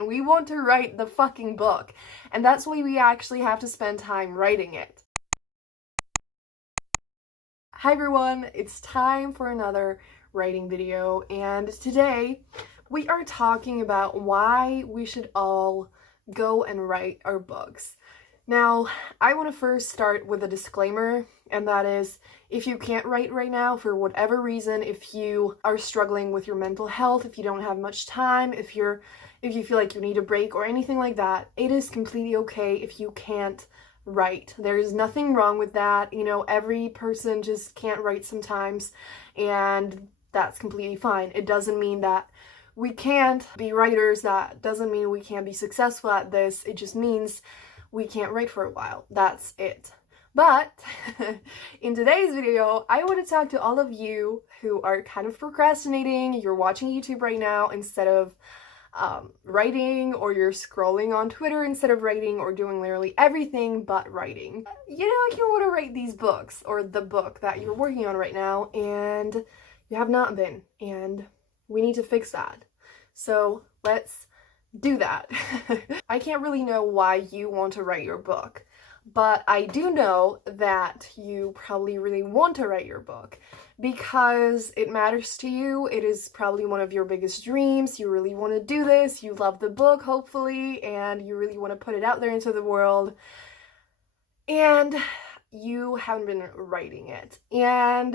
We want to write the fucking book, and that's why we actually have to spend time writing it. Hi everyone, it's time for another writing video, and today we are talking about why we should all go and write our books. Now, I want to first start with a disclaimer, and that is, if you can't write right now for whatever reason, if you are struggling with your mental health, if you don't have much time, if you feel like you need a break or anything like that, it is completely okay if you can't write. There's nothing wrong with that. You know, every person just can't write sometimes, and that's completely fine. It doesn't mean that we can't be writers. That doesn't mean we can't be successful at this. It just means we can't write for a while. That's it. But in today's video, I want to talk to all of you who are kind of procrastinating. You're watching YouTube right now instead of writing, or you're scrolling on Twitter instead of writing, or doing literally everything but writing. You know, you want to write these books, or the book that you're working on right now, and you have not been, and we need to fix that. So let's do that. I can't really know why you want to write your book, but I do know that you probably really want to write your book because it matters to you. It is probably one of your biggest dreams. You really want to do this. You love the book, hopefully, and you really want to put it out there into the world. And you haven't been writing it. And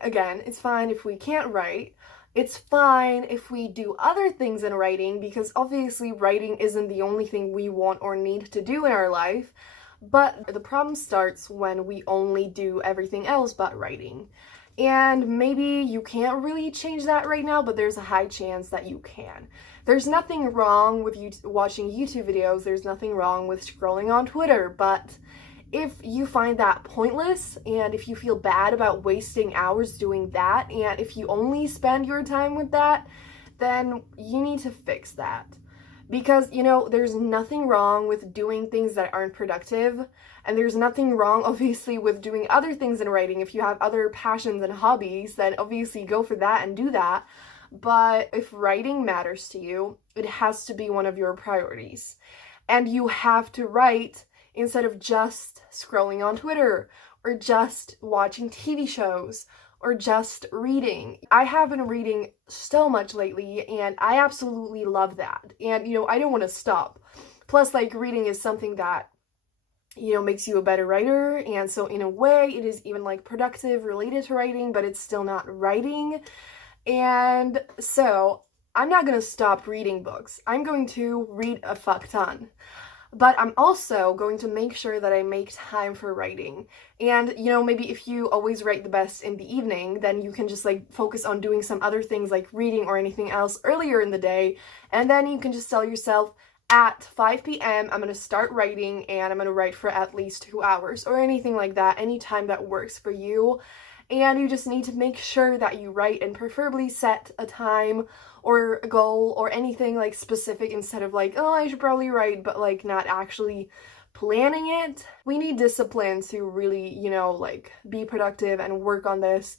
again, it's fine if we can't write. It's fine if we do other things in writing, because obviously writing isn't the only thing we want or need to do in our life, but the problem starts when we only do everything else but writing. And maybe you can't really change that right now, but there's a high chance that you can. There's nothing wrong with you watching YouTube videos, there's nothing wrong with scrolling on Twitter, but if you find that pointless, and if you feel bad about wasting hours doing that, and if you only spend your time with that, then you need to fix that. Because, you know, there's nothing wrong with doing things that aren't productive, and there's nothing wrong, obviously, with doing other things in writing. If you have other passions and hobbies, then obviously go for that and do that. But if writing matters to you, it has to be one of your priorities. And you have to write instead of just scrolling on Twitter, or just watching TV shows, or just reading. I have been reading so much lately, and I absolutely love that. And, you know, I don't want to stop. Plus, like, reading is something that, you know, makes you a better writer, and so in a way, it is even, like, productive, related to writing, but it's still not writing. And so, I'm not gonna stop reading books. I'm going to read a fuck ton. But I'm also going to make sure that I make time for writing. And, you know, maybe if you always write the best in the evening, then you can just, like, focus on doing some other things like reading or anything else earlier in the day. And then you can just tell yourself, at 5 p.m. I'm going to start writing, and I'm going to write for at least 2 hours, or anything like that, any time that works for you. And you just need to make sure that you write, and preferably set a time or a goal or anything like specific, instead of like, oh, I should probably write, but like not actually planning it. We need discipline to really, you know, like be productive and work on this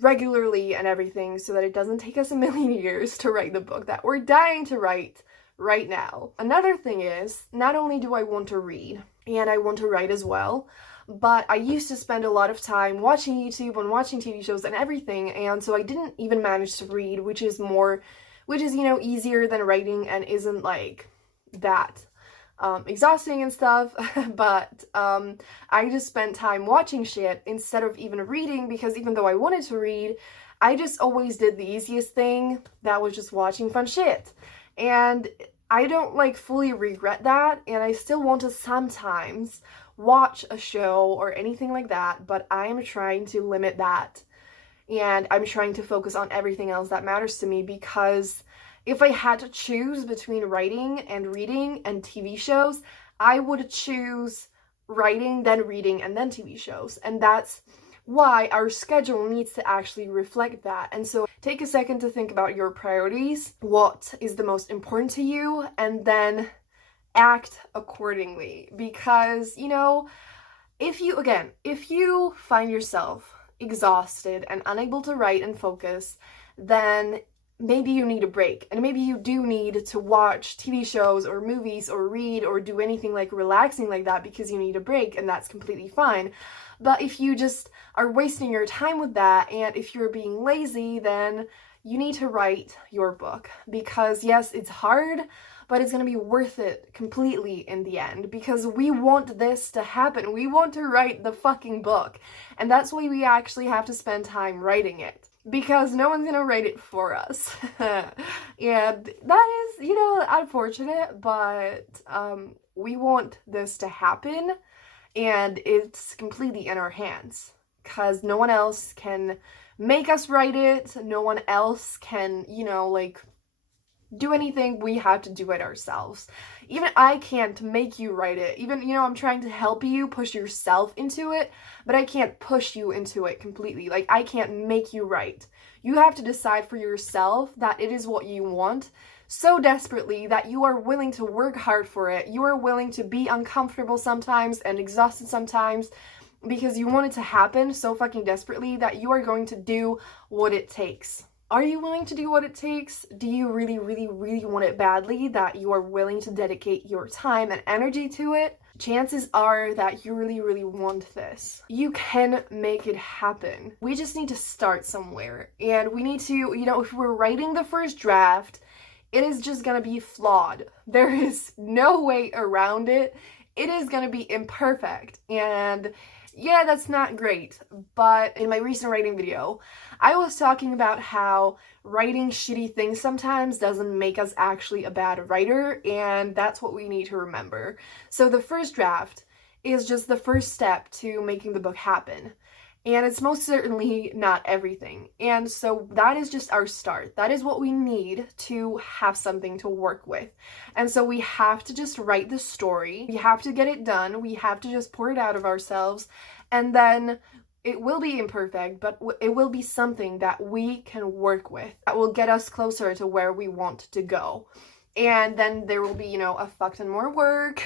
regularly and everything, so that it doesn't take us a million years to write the book that we're dying to write right now. Another thing is, not only do I want to read, and I want to write as well, but I used to spend a lot of time watching YouTube and watching TV shows and everything, and so I didn't even manage to read, which is, you know, easier than writing and isn't like that exhausting and stuff. But I just spent time watching shit instead of even reading, because even though I wanted to read, I just always did the easiest thing, that was just watching fun shit. And I don't like fully regret that, and I still want to sometimes watch a show or anything like that, but I am trying to limit that, and I'm trying to focus on everything else that matters to me, because if I had to choose between writing and reading and TV shows, I would choose writing, then reading, and then TV shows. And that's why our schedule needs to actually reflect that. And so take a second to think about your priorities, what is the most important to you, and then act accordingly. Because, you know, if you find yourself exhausted and unable to write and focus, then maybe you need a break, and maybe you do need to watch TV shows or movies or read or do anything like relaxing like that because you need a break, and that's completely fine. But if you just are wasting your time with that, and if you're being lazy, then you need to write your book, because yes, it's hard, but it's going to be worth it completely in the end, because we want this to happen. We want to write the fucking book, and that's why we actually have to spend time writing it, because no one's going to write it for us. And that is, you know, unfortunate, but we want this to happen, and it's completely in our hands, because no one else can make us write it. No one else can, you know, like, do anything. We have to do it ourselves. Even I can't make you write it. Even, you know, I'm trying to help you push yourself into it, but I can't push you into it completely. Like, I can't make you write. You have to decide for yourself that it is what you want so desperately that you are willing to work hard for it. You are willing to be uncomfortable sometimes and exhausted sometimes, because you want it to happen so fucking desperately that you are going to do what it takes. Are you willing to do what it takes? Do you really, really, really want it badly that you are willing to dedicate your time and energy to it? Chances are that you really, really want this. You can make it happen. We just need to start somewhere. And we need to, you know, if we're writing the first draft, it is just gonna be flawed. There is no way around it. It is gonna be imperfect. And yeah, that's not great, but in my recent writing video, I was talking about how writing shitty things sometimes doesn't make us actually a bad writer, and that's what we need to remember. So the first draft is just the first step to making the book happen, and it's most certainly not everything. And so that is just our start. That is what we need to have something to work with. And so we have to just write the story. We have to get it done. We have to just pour it out of ourselves. And then it will be imperfect, but it will be something that we can work with, that will get us closer to where we want to go. And then there will be, you know, a fuck ton more work.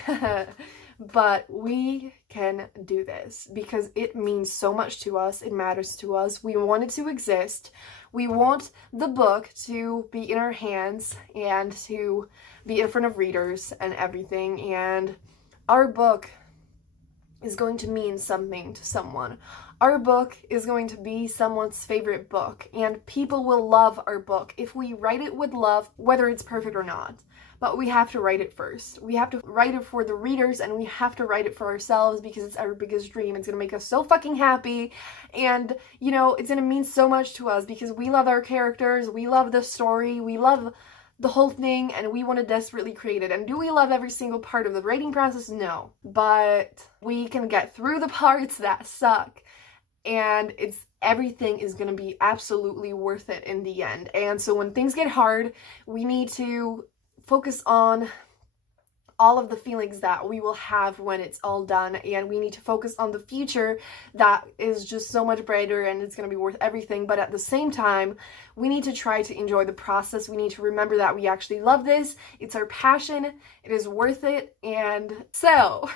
But we can do this because it means so much to us. It matters to us. We want it to exist. We want the book to be in our hands and to be in front of readers and everything. And our book is going to mean something to someone. Our book is going to be someone's favorite book, and people will love our book if we write it with love, whether it's perfect or not. But we have to write it first. We have to write it for the readers, and we have to write it for ourselves because it's our biggest dream. It's gonna make us so fucking happy, and, you know, it's gonna mean so much to us because we love our characters, we love the story, we love the whole thing, and we want to desperately create it. And do we love every single part of the writing process? No. But we can get through the parts that suck, and everything is going to be absolutely worth it in the end. And so when things get hard, we need to focus on all of the feelings that we will have when it's all done, and we need to focus on the future that is just so much brighter and it's going to be worth everything. But at the same time, we need to try to enjoy the process. We need to remember that we actually love this. It's our passion. It is worth it. And so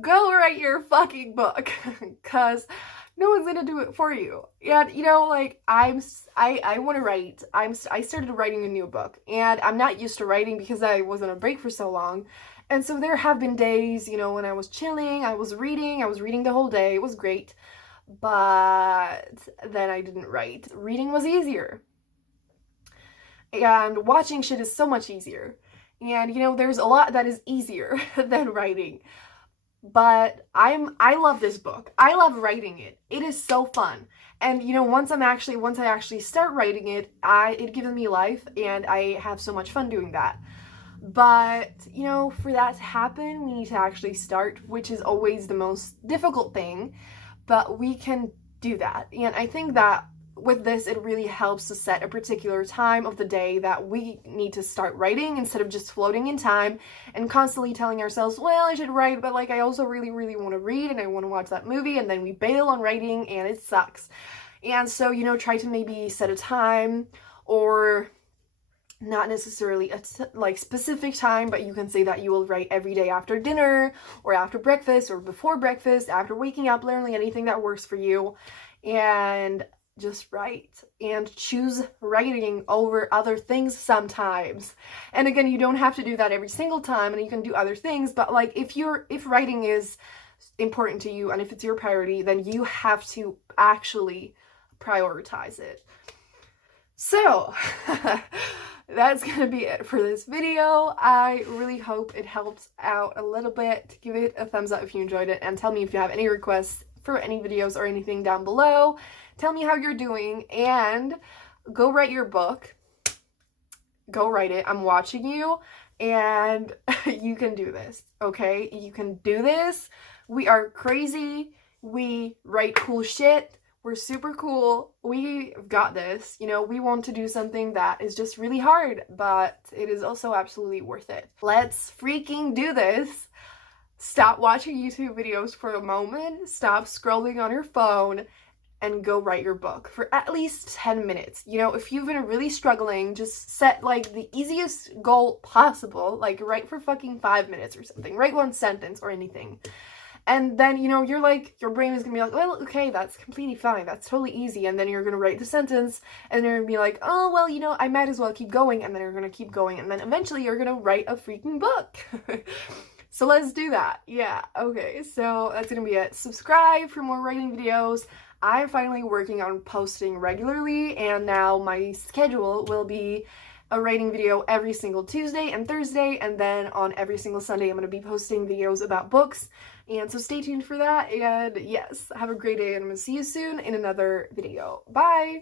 go write your fucking book, because no one's gonna do it for you. And, you know, like, I want to write. I started writing a new book, and I'm not used to writing because I was on a break for so long. And so there have been days, you know, when I was chilling, I was reading the whole day. It was great. But then I didn't write. Reading was easier. And watching shit is so much easier. And, you know, there's a lot that is easier than writing. But I love this book. I love writing it. It is so fun. And, you know, once I actually start writing it, it gives me life, and I have so much fun doing that. But, you know, for that to happen, we need to actually start, which is always the most difficult thing, but we can do that. And I think that with this, it really helps to set a particular time of the day that we need to start writing, instead of just floating in time and constantly telling ourselves, well, I should write, but like, I also really, really want to read and I want to watch that movie, and then we bail on writing and it sucks. And so, you know, try to maybe set a time, or not necessarily a like specific time, but you can say that you will write every day after dinner, or after breakfast, or before breakfast, after waking up, literally anything that works for you. And just write and choose writing over other things sometimes. And again, you don't have to do that every single time, and you can do other things, but like if writing is important to you and if it's your priority, then you have to actually prioritize it. So that's gonna be it for this video. I really hope it helped out a little bit. Give it a thumbs up if you enjoyed it, and tell me if you have any requests for any videos or anything down below. Tell me how you're doing, and go write your book. Go write it. I'm watching you, and you can do this, okay? You can do this. We are crazy. We write cool shit. We're super cool. We've got this. You know, we want to do something that is just really hard, but it is also absolutely worth it. Let's freaking do this. Stop watching YouTube videos for a moment. Stop scrolling on your phone and go write your book for at least 10 minutes. You know, if you've been really struggling, just set like the easiest goal possible, like write for fucking 5 minutes or something. Write one sentence or anything. And then, you know, you're like, your brain is gonna be like, well, okay, that's completely fine. That's totally easy. And then you're gonna write the sentence, and you're gonna be like, oh, well, you know, I might as well keep going. And then you're gonna keep going. And then eventually you're gonna write a freaking book. So let's do that. Yeah, okay. So that's gonna be it. Subscribe for more writing videos. I'm finally working on posting regularly, and now my schedule will be a writing video every single Tuesday and Thursday, and then on every single Sunday I'm going to be posting videos about books, and so stay tuned for that. And yes, have a great day, and I'm going to see you soon in another video. Bye!